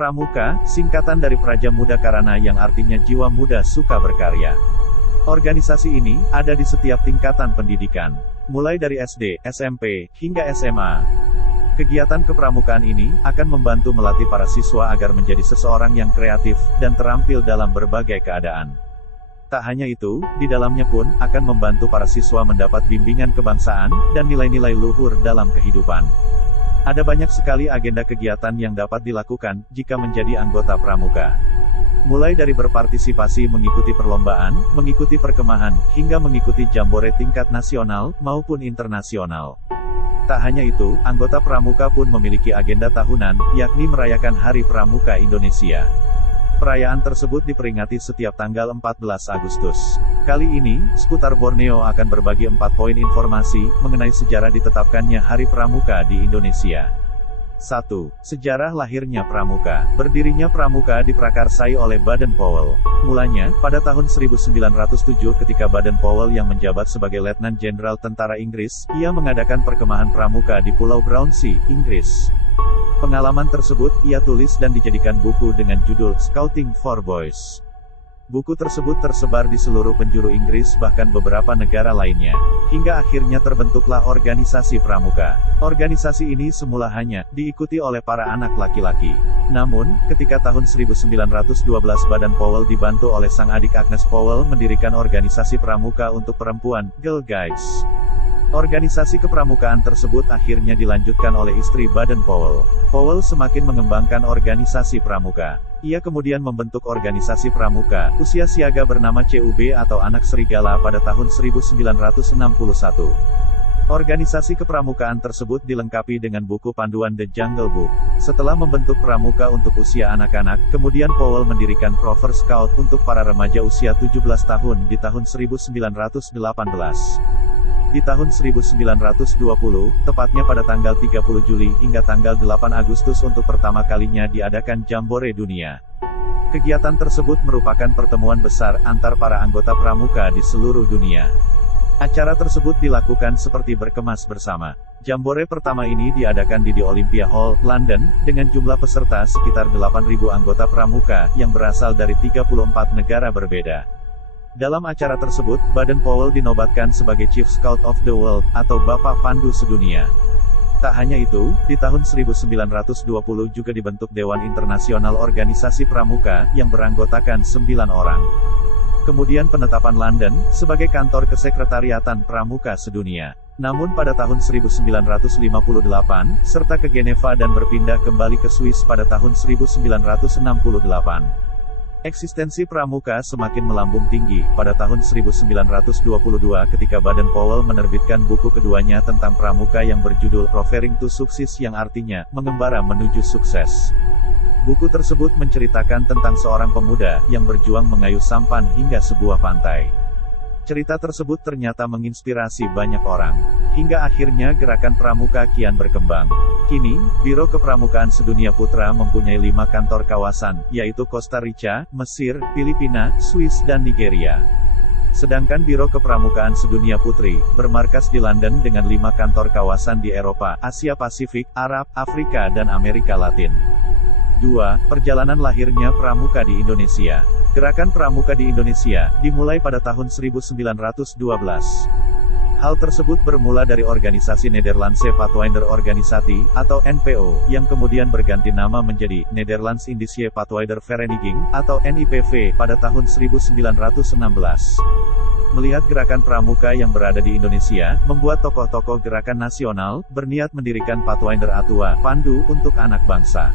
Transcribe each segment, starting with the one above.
Pramuka, singkatan dari Praja Muda Karana yang artinya jiwa muda suka berkarya. Organisasi ini ada di setiap tingkatan pendidikan, mulai dari SD, SMP, hingga SMA. Kegiatan kepramukaan ini akan membantu melatih para siswa agar menjadi seseorang yang kreatif dan terampil dalam berbagai keadaan. Tak hanya itu, di dalamnya pun akan membantu para siswa mendapat bimbingan kebangsaan dan nilai-nilai luhur dalam kehidupan. Ada banyak sekali agenda kegiatan yang dapat dilakukan jika menjadi anggota pramuka. Mulai dari berpartisipasi mengikuti perlombaan, mengikuti perkemahan, hingga mengikuti jambore tingkat nasional maupun internasional. Tak hanya itu, anggota pramuka pun memiliki agenda tahunan, yakni merayakan Hari Pramuka Indonesia. Perayaan tersebut diperingati setiap tanggal 14 Agustus. Kali ini, Seputar Borneo akan berbagi 4 poin informasi mengenai sejarah ditetapkannya Hari Pramuka di Indonesia. 1. Sejarah lahirnya Pramuka. Berdirinya Pramuka diprakarsai oleh Baden-Powell. Mulanya, pada tahun 1907 ketika Baden-Powell yang menjabat sebagai Letnan Jenderal Tentara Inggris, ia mengadakan perkemahan Pramuka di Pulau Brownsea, Inggris. Pengalaman tersebut ia tulis dan dijadikan buku dengan judul Scouting for Boys. Buku tersebut tersebar di seluruh penjuru Inggris bahkan beberapa negara lainnya. Hingga akhirnya terbentuklah organisasi pramuka. Organisasi ini semula hanya diikuti oleh para anak laki-laki. Namun, ketika tahun 1912 Baden-Powell dibantu oleh sang adik Agnes Powell mendirikan organisasi pramuka untuk perempuan, Girl Guides. Organisasi kepramukaan tersebut akhirnya dilanjutkan oleh istri Baden-Powell. Powell semakin mengembangkan organisasi pramuka. Ia kemudian membentuk organisasi pramuka, usia siaga bernama CUB atau Anak Serigala pada tahun 1961. Organisasi kepramukaan tersebut dilengkapi dengan buku panduan The Jungle Book. Setelah membentuk pramuka untuk usia anak-anak, kemudian Powell mendirikan Rover Scout untuk para remaja usia 17 tahun di tahun 1918. Di tahun 1920, tepatnya pada tanggal 30 Juli hingga tanggal 8 Agustus untuk pertama kalinya diadakan Jambore Dunia. Kegiatan tersebut merupakan pertemuan besar antar para anggota pramuka di seluruh dunia. Acara tersebut dilakukan seperti berkemas bersama. Jambore pertama ini diadakan di Olympia Hall, London, dengan jumlah peserta sekitar 8.000 anggota pramuka yang berasal dari 34 negara berbeda. Dalam acara tersebut, Baden-Powell dinobatkan sebagai Chief Scout of the World, atau Bapak Pandu Sedunia. Tak hanya itu, di tahun 1920 juga dibentuk Dewan Internasional Organisasi Pramuka, yang beranggotakan 9 orang. Kemudian penetapan London, sebagai kantor kesekretariatan Pramuka Sedunia. Namun pada tahun 1958, serta ke Geneva dan berpindah kembali ke Swiss pada tahun 1968. Eksistensi pramuka semakin melambung tinggi, pada tahun 1922 ketika Baden-Powell menerbitkan buku keduanya tentang pramuka yang berjudul Rovering to Success yang artinya, mengembara menuju sukses. Buku tersebut menceritakan tentang seorang pemuda, yang berjuang mengayuh sampan hingga sebuah pantai. Cerita tersebut ternyata menginspirasi banyak orang. Hingga akhirnya gerakan pramuka kian berkembang. Kini, Biro Kepramukaan Sedunia Putra mempunyai 5 kantor kawasan, yaitu Costa Rica, Mesir, Filipina, Swiss dan Nigeria. Sedangkan Biro Kepramukaan Sedunia Putri, bermarkas di London dengan 5 kantor kawasan di Eropa, Asia Pasifik, Arab, Afrika dan Amerika Latin. 2. Perjalanan lahirnya pramuka di Indonesia. Gerakan pramuka di Indonesia, dimulai pada tahun 1912. Hal tersebut bermula dari organisasi Nederlandse Pathfinder Organisatie, atau NPO, yang kemudian berganti nama menjadi Nederlands Indische Pathfinder Vereniging, atau NIPV, pada tahun 1916. Melihat gerakan pramuka yang berada di Indonesia, membuat tokoh-tokoh gerakan nasional, berniat mendirikan Pathfinder Atua, Pandu, untuk anak bangsa.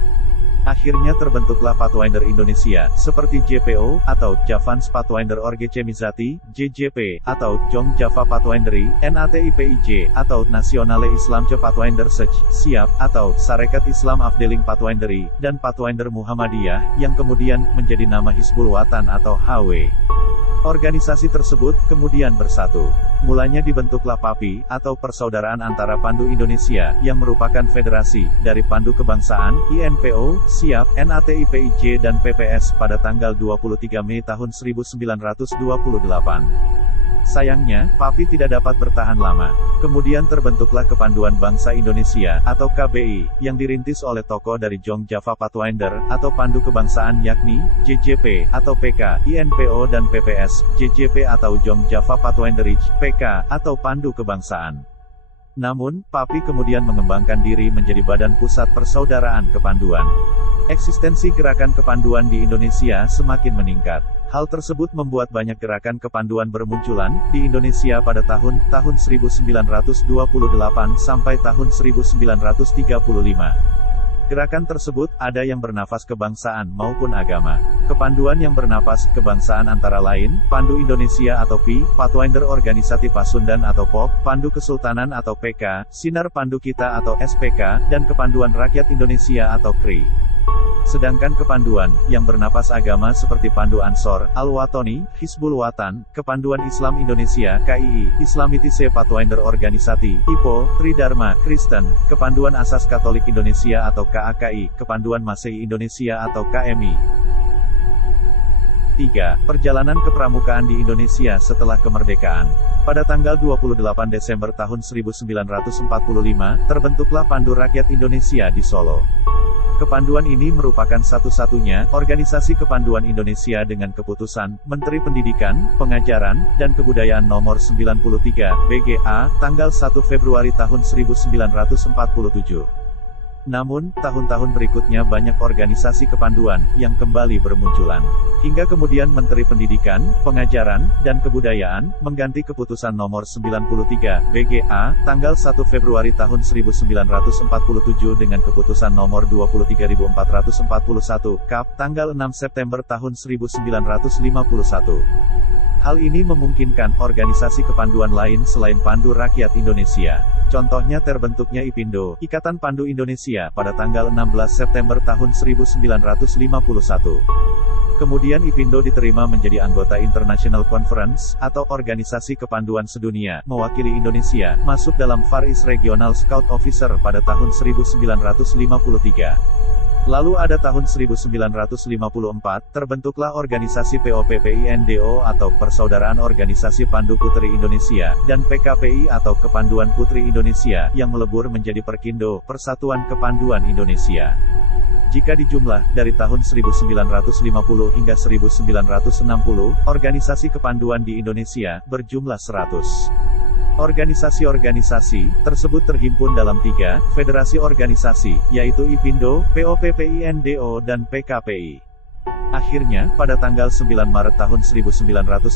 Akhirnya terbentuklah Pathfinder Indonesia, seperti JPO, atau Javans Pathfinder Organisatie, JJP, atau Jong Java Pathfinderi, NATIPIJ, atau Nasionale Islamce Pathfinder Sech, SIAP, atau Sarekat Islam Afdeling Pathfinderi, dan Pathfinder Muhammadiyah, yang kemudian menjadi nama Hizbul Wathan atau HW. Organisasi tersebut kemudian bersatu. Mulanya dibentuklah PAPI, atau Persaudaraan Antara Pandu Indonesia, yang merupakan federasi dari Pandu Kebangsaan, INPO, SIAP, NATIPIJ dan PPS pada tanggal 23 Mei tahun 1928. Sayangnya, PAPI tidak dapat bertahan lama. Kemudian terbentuklah Kepanduan Bangsa Indonesia, atau KBI, yang dirintis oleh tokoh dari Jong Java Pathfinder, atau Pandu Kebangsaan yakni, JJP, atau PK, INPO dan PPS, JJP atau Jong Java Pathfinderij, PK, atau Pandu Kebangsaan. Namun, PAPI kemudian mengembangkan diri menjadi Badan Pusat Persaudaraan Kepanduan. Eksistensi gerakan kepanduan di Indonesia semakin meningkat. Hal tersebut membuat banyak gerakan kepanduan bermunculan di Indonesia pada tahun 1928 sampai tahun 1935. Gerakan tersebut ada yang bernafas kebangsaan maupun agama. Kepanduan yang bernafas kebangsaan antara lain, Pandu Indonesia atau PI, Pathfinder Organisasi Pasundan atau POP, Pandu Kesultanan atau PK, Sinar Pandu Kita atau SPK, dan Kepanduan Rakyat Indonesia atau KRI. Sedangkan kepanduan yang bernapas agama seperti Pandu Ansor, Al-Watani, Hizbul Watan, Kepanduan Islam Indonesia, KII, Islamitise Pathfinder Organisasi, IPO, Tridharma, Kristen, Kepanduan Asas Katolik Indonesia atau KAKI, Kepanduan Masehi Indonesia atau KMI. 3. Perjalanan kepramukaan di Indonesia setelah kemerdekaan. Pada tanggal 28 Desember tahun 1945, terbentuklah Pandu Rakyat Indonesia di Solo. Kepanduan ini merupakan satu-satunya organisasi kepanduan Indonesia dengan keputusan Menteri Pendidikan, Pengajaran, dan Kebudayaan Nomor 93, BGA, tanggal 1 Februari tahun 1947. Namun, tahun-tahun berikutnya banyak organisasi kepanduan yang kembali bermunculan. Hingga kemudian Menteri Pendidikan, Pengajaran, dan Kebudayaan mengganti keputusan nomor 93 BGA tanggal 1 Februari tahun 1947 dengan keputusan nomor 23.441 KAP tanggal 6 September tahun 1951. Hal ini memungkinkan organisasi kepanduan lain selain Pandu Rakyat Indonesia. Contohnya terbentuknya IPindo, Ikatan Pandu Indonesia, pada tanggal 16 September tahun 1951. Kemudian IPindo diterima menjadi anggota International Conference, atau Organisasi Kepanduan Sedunia, mewakili Indonesia, masuk dalam Far East Regional Scout Officer pada tahun 1953. Lalu ada tahun 1954, terbentuklah organisasi POPPINDO atau Persaudaraan Organisasi Pandu Putri Indonesia, dan PKPI atau Kepanduan Putri Indonesia, yang melebur menjadi Perkindo, Persatuan Kepanduan Indonesia. Jika dijumlah, dari tahun 1950 hingga 1960, organisasi kepanduan di Indonesia, berjumlah 100. Organisasi-organisasi tersebut terhimpun dalam 3 federasi organisasi, yaitu IPindo, POPPINDO, dan PKPI. Akhirnya, pada tanggal 9 Maret tahun 1961,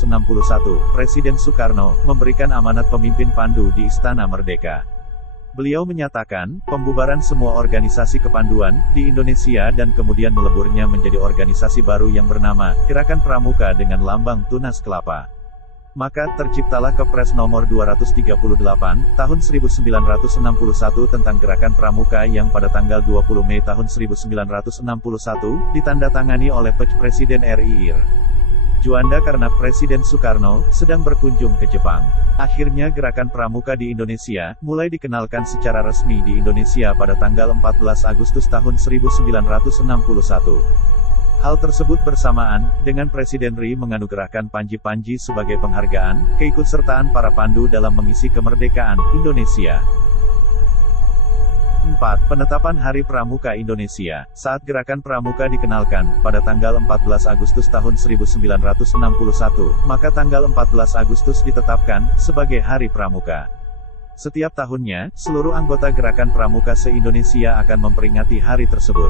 Presiden Soekarno memberikan amanat pemimpin Pandu di Istana Merdeka. Beliau menyatakan, pembubaran semua organisasi kepanduan di Indonesia dan kemudian meleburnya menjadi organisasi baru yang bernama Gerakan Pramuka dengan lambang tunas kelapa. Maka, terciptalah Kepres nomor 238, tahun 1961 tentang Gerakan Pramuka yang pada tanggal 20 Mei tahun 1961, ditandatangani oleh Presiden RI. Juanda karena Presiden Soekarno sedang berkunjung ke Jepang. Akhirnya Gerakan Pramuka di Indonesia mulai dikenalkan secara resmi di Indonesia pada tanggal 14 Agustus tahun 1961. Hal tersebut bersamaan dengan Presiden RI menganugerahkan Panji-Panji sebagai penghargaan keikutsertaan para Pandu dalam mengisi kemerdekaan Indonesia. 4. Penetapan Hari Pramuka Indonesia. Saat Gerakan Pramuka dikenalkan, pada tanggal 14 Agustus tahun 1961, maka tanggal 14 Agustus ditetapkan sebagai Hari Pramuka. Setiap tahunnya, seluruh anggota Gerakan Pramuka se-Indonesia akan memperingati hari tersebut.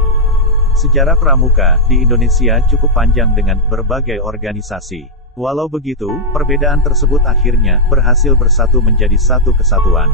Sejarah pramuka di Indonesia cukup panjang dengan berbagai organisasi. Walau begitu, perbedaan tersebut akhirnya berhasil bersatu menjadi satu kesatuan.